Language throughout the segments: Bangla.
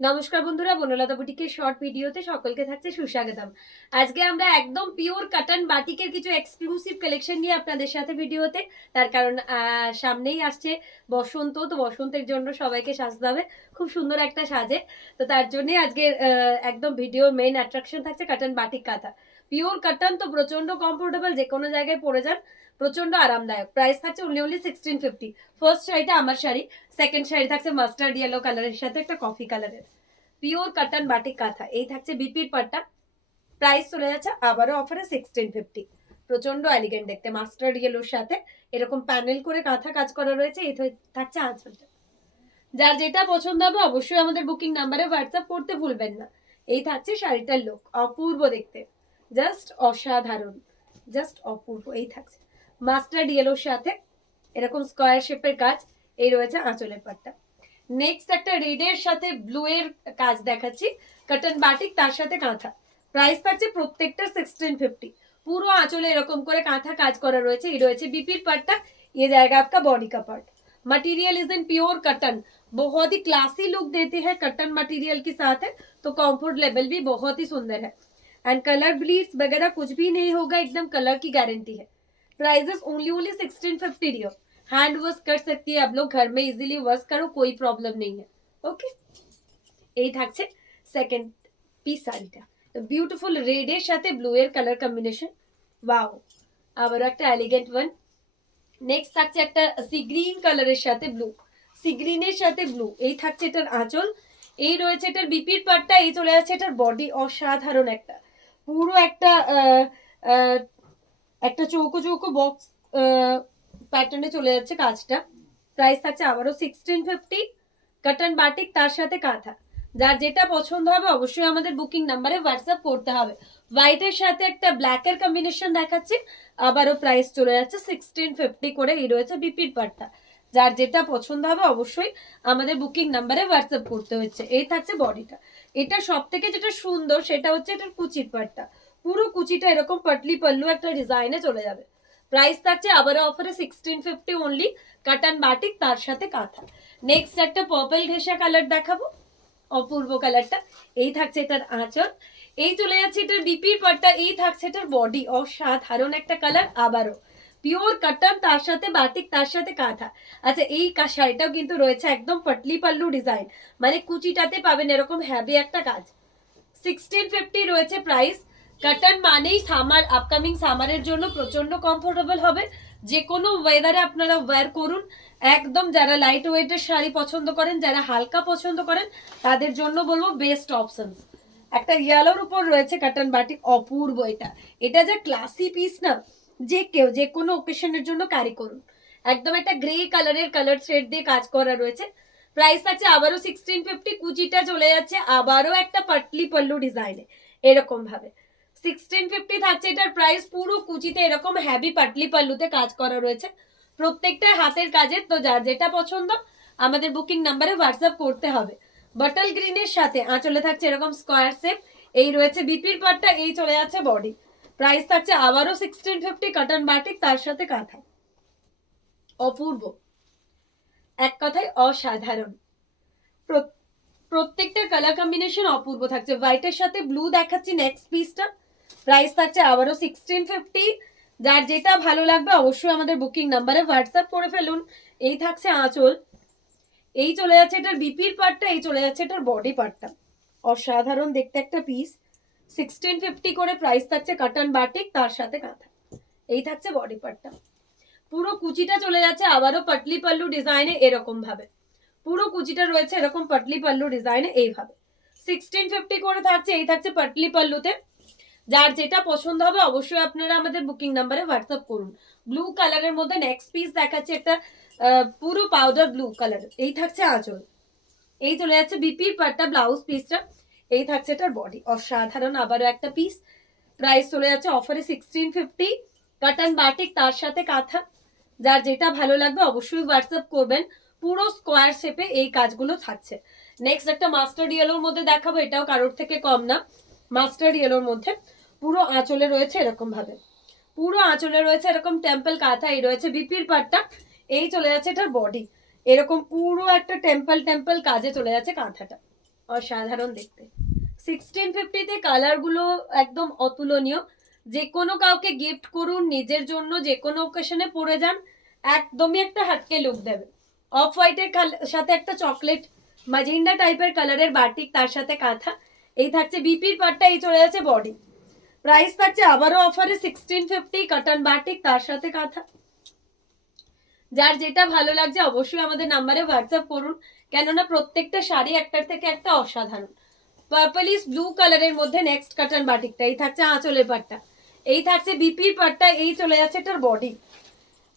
নমস্কার বন্ধুরা, বনলতা বুটিকের শর্ট ভিডিওতে সকলকে থাকছে সুস্বাগতম। আজকে আমরা একদম পিওর কটন বাটিকের কিছু এক্সক্লুসিভ কালেকশন নিয়ে আপনাদের সাথে ভিডিওতে। তার কারণ সামনেই আসছে বসন্ত, তো বসন্তের জন্য সবাইকে সাজতে হবে খুব সুন্দর একটা সাজে। তো তার জন্যই আজকে একদম ভিডিওর মেইন অ্যাট্রাকশন থাকছে কটন বাটিক কাঁথা। পিওর কটন, তো প্রচন্ড কমফোর্টেবল, যে কোনো জায়গায় পরে যান, প্রচন্ড আরামদায়ক। প্রাইস থাকছে অনলি 1650। ফার্স্ট শাড়িটা আমার শাড়ি, সেকেন্ড শাড়ি থাকছে মাস্টার্ড ইয়েলো কালারের সাথে একটা কফি কালারের পিওর কটন বাটিক কাঁথা। এই থাকছে বিপির পাট্টা। প্রাইস চলে যাচ্ছে আবারও অফারে 1650। প্রচন্ড এলিগেন্ট দেখতে, মাস্টার্ড ইয়েলোর সাথে এরকম প্যানেল করে কাঁথা কাজ করা রয়েছে। এই থাকছে আঁচলটা। যার যেটা পছন্দ হবে অবশ্যই আমাদের বুকিং নাম্বারে হোয়াটসঅ্যাপ করতে ভুলবেন না। এই থাকছে শাড়িটার লুক, অপূর্ব দেখতে, জাস্ট অসাধারণ, জাস্ট অপূর্ব। এই থাকছে মাস্টার্ড ইয়েলোর সাথে এরকম স্কোয়ার শেপের কাজ। এই রয়েছে আঁচলের পাটটা। নেক্সট একটা রেডের সাথে ব্লু এর কাজ দেখাচ্ছি, কটন বাটিক, তার সাথে কাঁথা। প্রাইস থাকছে প্রত্যেকটা 1650। পুরো আঁচলে এরকম করে কাঁথা কাজ করা রয়েছে। এই রয়েছে বিপির পাটটা। ये जाएगा आपका बॉडी का part. Material is in pure cotton, बहुत ही क्लासी लुक देते हैं कटन मटेरियल के साथ है, तो कंफर्ट लेवल भी बहुत ही सुंदर है। एंड कलर ब्लीड्स वगैरह कुछ भी नहीं होगा, एकदम कलर की गारंटी है। प्राइजेस ओनली 1650 रियो। हैंड वॉश कर सकती है आप लोग, घर में इजीली वॉश करो, कोई प्रॉब्लम नहीं है। ওকে, এই থাকছে সেকেন্ড পিস শাড়িটা। তো বিউটিফুল রেড এর সাথে ব্লু এর কালার কম্বিনেশন, ওয়াও, আবার একটা এলিগেন্ট ওয়ান। নেক্সট থাকছে একটা সি গ্রিন কালারের সাথে ব্লু, সি গ্রিনের সাথে ব্লু। এই থাকছে এটার আঁচল। এই রয়েছে এটার বিপির পাটটা। এই চলে যাচ্ছে এটার বডি, অসাধারণ একটা, পুরো একটা একটা চৌকো চৌকো বক্স প্যাটার্নে চলে যাচ্ছে কাজটা। প্রাইস থাকছে আবারও 1650। কটন বাটিক, তার সাথে কাঁথা। যার যেটা পছন্দ হবে অবশ্যই আমাদের বুকিং নাম্বারে হোয়াটসঅ্যাপ করতে হবে। হোয়াইটের সাথে একটা ব্ল্যাকের কম্বিনেশন দেখাচ্ছি, আবারও প্রাইস চলে যাচ্ছে 1650 করে। এই রয়েছে বিপির পাটটা। যার যেটা পছন্দ হবে অবশ্যই আমাদের বুকিং নাম্বারে হোয়াটসঅ্যাপ করতে হচ্ছে। এই থাকছে বডিটা। এটা সব থেকে যেটা সুন্দর সেটা হচ্ছে এটার কুচির পাটটা। পুরো কুচিটা এরকম পাটলি পাল্লু একটা ডিজাইনে চলে যাবে। প্রাইস থাকছে আবারও অফারে 1650 অনলি, কাটান বাটিক, তার সাথে কাঁথা। নেক্সট একটা পার্পল ঘেঁষা কালার দেখাবো, অপূর্ব কালারটা। এই থাকছে এটার আঁচল। এই চলে যাচ্ছে এটার বিপির পাটটা। এই থাকছে এটার বডি, অসাধারণ একটা কালার, আবারও পিওর কটন, তার সাথে বাটিক, তার সাথে কাঁথা। আচ্ছা, এই শাড়িটাও কিন্তু রয়েছে একদম পাটলি পাল্লু ডিজাইন, মানে কুচিটাতে পাবেন এরকম হ্যাভি একটা কাজ। 1650 রয়েছে প্রাইস। কটন মানেই সামার, আপকামিং সামারের জন্য প্রচন্ড কমফোর্টেবল হবে। যে কোনো ওয়েদারে আপনারা ওয়্যার করুন। একদম যারা লাইট ওয়েটের শাড়ি পছন্দ করেন, যারা হালকা পছন্দ করেন, তাদের জন্য বলবো বেস্ট অপশন। একটা ইয়েলোর উপর রয়েছে কটন বাটিক, অপূর্ব এটা। এটা যে ক্লাসি পিস না, যে কেউ যে কোনো ওকেশনের জন্য ক্যারি করুন। একদম একটা গ্রে কালারের কালার শেড দিয়ে কাজ করা রয়েছে। প্রাইস আছে আবারও 1650। কুচিটা চলে যাচ্ছে আবারও একটা পাটলি পাল্লু ডিজাইনে এরকম ভাবে। 1650 থাকছে এটার প্রাইস। পুরো কুচিতে এরকম হ্যাভি পাটলি পাল্লুতে কাজ করা রয়েছে, প্রত্যেকটা হাতের কাজের। তো যার যেটা পছন্দ আমাদের বুকিং নাম্বারে হোয়াটসঅ্যাপ করতে হবে। বটল গ্রিনের সাথে আঁচলে থাকছে এরকম স্কোয়ার শেপ। এই রয়েছে বিপির পাটটা। এই চলে যাচ্ছে বডি। প্রাইস থাকছে আবারও 1650, কটন বাটিক, তার সাথে কাঁথা। অপূর্ব, এক কথায় অসাধারণ। প্রত্যেকটা কালার কম্বিনেশন অপূর্ব থাকছে। হোয়াইটের সাথে ব্লু দেখাচ্ছি নেক্সট পিসটা। প্রাইস থাকছে আবারও 1650। যার যেটা ভালো লাগবে অবশ্যই আমাদের বুকিং নাম্বারে হোয়াটসঅ্যাপ করে ফেলুন। এই থাকছে আঁচল। এই চলে যাচ্ছে এটার বিপির পার্টটা। এই চলে যাচ্ছে এটার বডি পার্টটা। অসাধারণ দেখতে একটা পিস। 1650 করে প্রাইস থাকছে, কটন বাটিক, তার সাথে কাঁথা। এই থাকছে বডি পার্টটা। পুরো কুচিটা চলে যাচ্ছে আবারও পাটলি পাল্লু ডিজাইনে এরকম ভাবে। পুরো কুচিটা রয়েছে এরকম পাটলি পাল্লু ডিজাইনে এইভাবে। 1650 করে থাকছে। এই থাকছে পাটলি পাল্লুতে। যার যেটা পছন্দ হবে অবশ্যই আপনারা আমাদের বুকিং নাম্বারে হোয়াটসঅ্যাপ করুন। ব্লু কালারের মধ্যে নেক্সট পিস দেখাচ্ছে একটা পুরো পাউডার ব্লু কালার। এই থাকছে আঁচল। এই চলে যাচ্ছে বিপির পাটটা, ব্লাউজ পিসটা। এই থাকছে এটার বডি, অসাধারণ আবারও একটা পিস। প্রাইস চলে যাচ্ছে অফারে 1650। কটন বাটিক, তার সাথে কাঁথা। যার যেটা ভালো লাগবে অবশ্যই হোয়াটসঅ্যাপ করবেন। পুরো স্কোয়ার শেপে এই কাজগুলো থাকছে। নেক্সট একটা মাস্টার্ড ইয়েলোর মধ্যে দেখাবো, এটাও কারোর থেকে কম না। মাস্টার্ড ইয়েলোর মধ্যে পুরো আঁচলে রয়েছে এরকম ভাবে। পুরো আঁচলে রয়েছে এরকম টেম্পল কাঁথা। এই রয়েছে বিপির পাটটা। এই চলে যাচ্ছে এটার বডি, এরকম পুরো একটা টেম্পল টেম্পল কাজে চলে যাচ্ছে কাঁথাটা। অসাধারণ দেখতে। 1650-তে কালারগুলো একদম অতুলনীয়। যে কোনো কাউকে গিফট করুন, নিজের জন্য যে কোনো ওকেশনে পরে যান, একদমই একটা হাটকে লুক দেবে। অফ হোয়াইটের সাথে একটা চকলেট ম্যাজেন্ডা টাইপের কালারের বাটিক, তার সাথে কাঁথা। এই থাকছে বিপির পাটটা, এই চলে যাচ্ছে বডি। প্রাইস থাকছে আবারও অফারে 1650, কটন বাটিক তার সাথে কাঁথা। যার যেটা ভালো লাগছে অবশ্যই আমাদের নাম্বারে হোয়াটসঅ্যাপ করুন, কেননা প্রত্যেকটা শাড়ি একটার থেকে একটা অসাধারণ। পার্পলিশ ব্লু কালারের মধ্যে নেক্সট কটন বাটিকটা, এই থাকছে আঁচলের পাটটা, এই থাকছে বিপির পাটটা, এই চলে যাচ্ছে এটার বডি।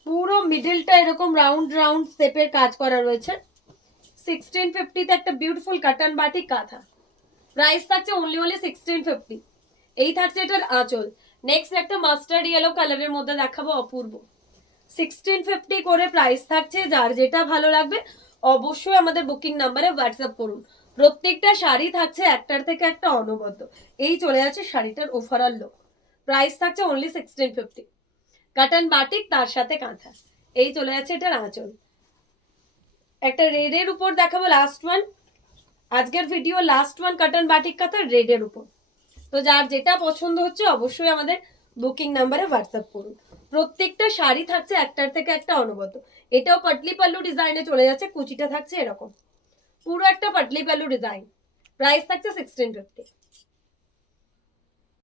পুরো মিডলটা এরকম রাউন্ড রাউন্ড শেপের কাজ করা রয়েছে। 1650-তে একটা বিউটিফুল কটন বাটিক কাঁথা। প্রাইস থাকছে অনলি 1650। এই থাকছে এটার আঁচল। নেক্সট একটা মাস্টার্ড ইয়েলো কালারের মধ্যে দেখাবো, অপূর্ব। 1650 করে প্রাইস থাকছে। যার যেটা ভালো লাগবে অবশ্যই আমাদের বুকিং নাম্বারে হোয়াটসঅ্যাপ করুন। প্রত্যেকটা শাড়ি থাকছে একটার থেকে একটা অনবদ্য। এই চলে যাচ্ছে শাড়িটার ওভারঅল লুক। প্রাইস থাকছে অনলি 1650। কটন বাটিক তার সাথে কাঁথা, এই চলে যাচ্ছে এটার আঁচল। একটা রেডের উপর দেখাবো, লাস্ট ওয়ান আজকের video, last one cotton batik কাঁথা রেডের উপর। তো যার যেটা পছন্দ হচ্ছে অবশ্যই আমাদের বুকিং নাম্বারে হোয়াটসঅ্যাপ করুন। প্রত্যেকটা শাড়ি থাকছে একটার থেকে একটা অনবদ্য। এটাও পাটলি পাল্লু ডিজাইনে চলে যাচ্ছে, কুচিটা থাকছে এরকম, পুরো একটা পাটলি পাল্লু ডিজাইন। প্রাইস থাকছে 1650।